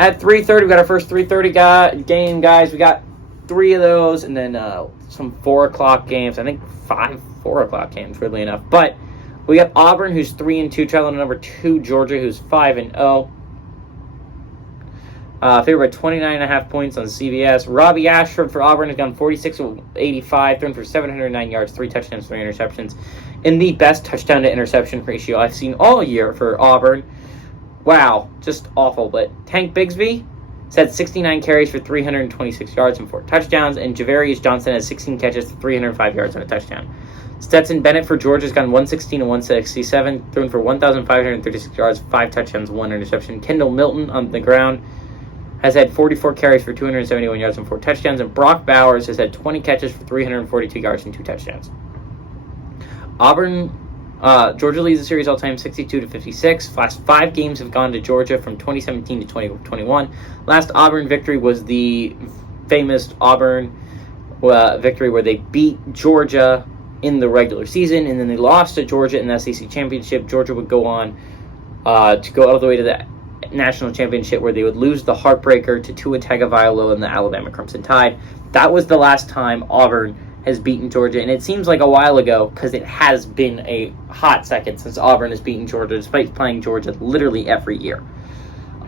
At 3:30, we got our first 3:30 game, guys. We got 3 of those, and then some 4 o'clock games. I think 5 4 o'clock games, weirdly enough. But we got Auburn, who's 3-2, traveling to number 2 Georgia, who's 5-0. Favored by 29.5 points on CBS. Robbie Ashford for Auburn has gone 46 of 85, thrown for 709 yards, 3 touchdowns, 3 interceptions, in the best touchdown to interception ratio I've seen all year for Auburn. Wow, just awful. But Tank Bigsby has had 69 carries for 326 yards and 4 touchdowns, and Javarius Johnson has 16 catches for 305 yards and a touchdown. Stetson Bennett for Georgia has gone 116 and 167, thrown for 1,536 yards, 5 touchdowns, 1 interception. Kendall Milton on the ground has had 44 carries for 271 yards and 4 touchdowns, and Brock Bowers has had 20 catches for 342 yards and 2 touchdowns. Georgia leads the series all-time 62-56. Last 5 games have gone to Georgia from 2017 to 2021. Last Auburn victory was the famous Auburn victory where they beat Georgia in the regular season, and then they lost to Georgia in the SEC championship. Georgia would go on to go all the way to the national championship, where they would lose the heartbreaker to Tua Tagovailoa and the Alabama Crimson Tide. That was the last time Auburn has beaten Georgia, and it seems like a while ago because it has been a hot second since Auburn has beaten Georgia, despite playing Georgia literally every year.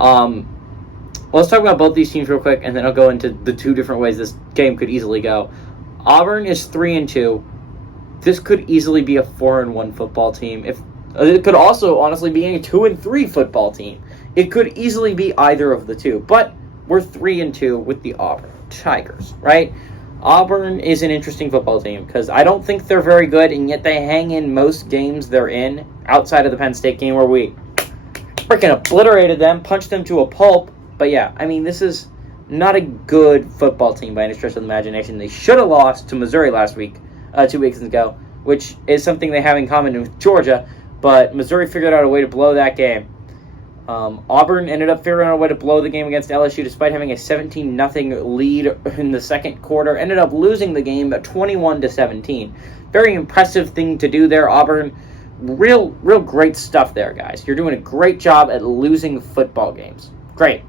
Let's talk about both these teams real quick, and then I'll go into the 2 different ways this game could easily go. Auburn is 3-2. This could easily be a 4-1 football team. It could also honestly be a 2-3 football team. It could easily be either of the 2, but we're 3-2 with the Auburn Tigers, right? Auburn is an interesting football team because I don't think they're very good, and yet they hang in most games they're in, outside of the Penn State game where we freaking obliterated them, punched them to a pulp. But yeah, I mean, this is not a good football team by any stretch of the imagination. They should have lost to Missouri last week, 2 weeks ago, which is something they have in common with Georgia, but Missouri figured out a way to blow that game. Auburn ended up figuring out a way to blow the game against LSU despite having a 17-0 lead in the second quarter. Ended up losing the game at 21-17. Very impressive thing to do there, Auburn. Real great stuff there, guys. You're doing a great job at losing football games. Great.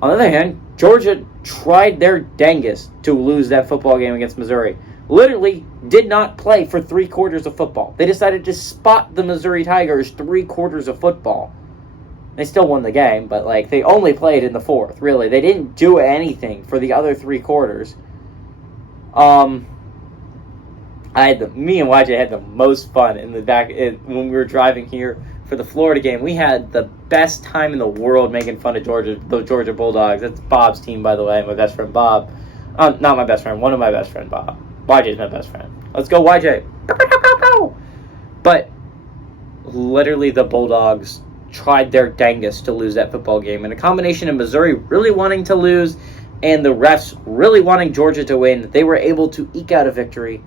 On the other hand, Georgia tried their dangest to lose that football game against Missouri. Literally did not play for 3 quarters of football. They decided to spot the Missouri Tigers 3 quarters of football. They still won the game, but they only played in the 4th, really. They didn't do anything for the other 3 quarters. Me and YJ had the most fun in the back when we were driving here for the Florida game. We had the best time in the world making fun of the Georgia Bulldogs. That's Bob's team, by the way, my best friend Bob. Not my best friend, one of my best friend, Bob. YJ's my best friend. Let's go, YJ. But literally the Bulldogs tried their dangest to lose that football game. And a combination of Missouri really wanting to lose and the refs really wanting Georgia to win, they were able to eke out a victory.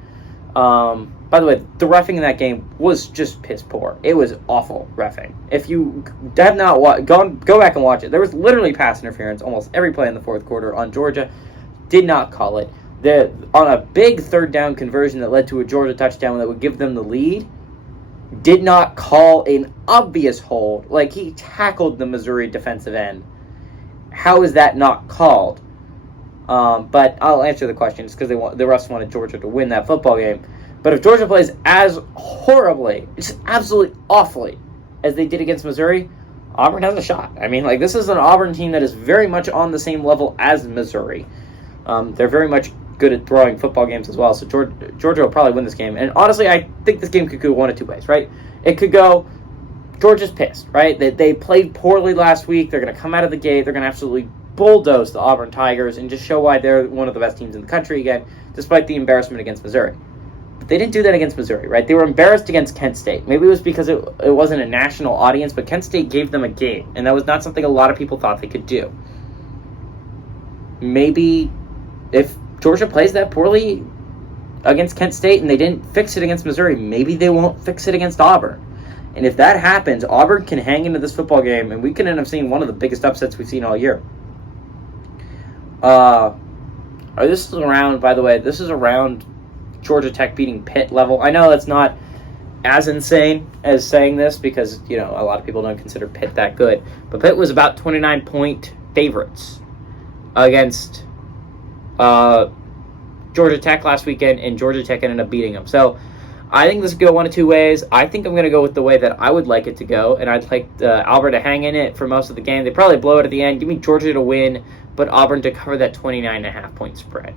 By the way, the reffing in that game was just piss poor. It was awful reffing. If you have not go back and watch it. There was literally pass interference almost every play in the 4th quarter on Georgia. Did not call it. On a big 3rd down conversion that led to a Georgia touchdown that would give them the lead, did not call an obvious hold. He tackled the Missouri defensive end. How is that not called? But I'll answer the questions because the refs wanted Georgia to win that football game. But if Georgia plays as horribly, just absolutely awfully, as they did against Missouri, Auburn has a shot. I mean, this is an Auburn team that is very much on the same level as Missouri. They're very much good at throwing football games as well, so Georgia will probably win this game. And honestly, I think this game could go 1 of 2 ways, right? It could go, Georgia's pissed, right? They played poorly last week. They're going to come out of the gate. They're going to absolutely bulldoze the Auburn Tigers and just show why they're one of the best teams in the country again, despite the embarrassment against Missouri. But they didn't do that against Missouri, right? They were embarrassed against Kent State. Maybe it was because it wasn't a national audience, but Kent State gave them a game, and that was not something a lot of people thought they could do. Maybe if Georgia plays that poorly against Kent State and they didn't fix it against Missouri, maybe they won't fix it against Auburn. And if that happens, Auburn can hang into this football game, and we can end up seeing one of the biggest upsets we've seen all year. This is around Georgia Tech beating Pitt level. I know that's not as insane as saying this because, a lot of people don't consider Pitt that good. But Pitt was about 29-point favorites against Georgia Tech last weekend, and Georgia Tech ended up beating them. So I think this could go one of two ways. I think I'm going to go with the way that I would like it to go, and I'd like Auburn to hang in it for most of the game. They probably blow it at the end. Give me Georgia to win, but Auburn to cover that 29.5 point spread.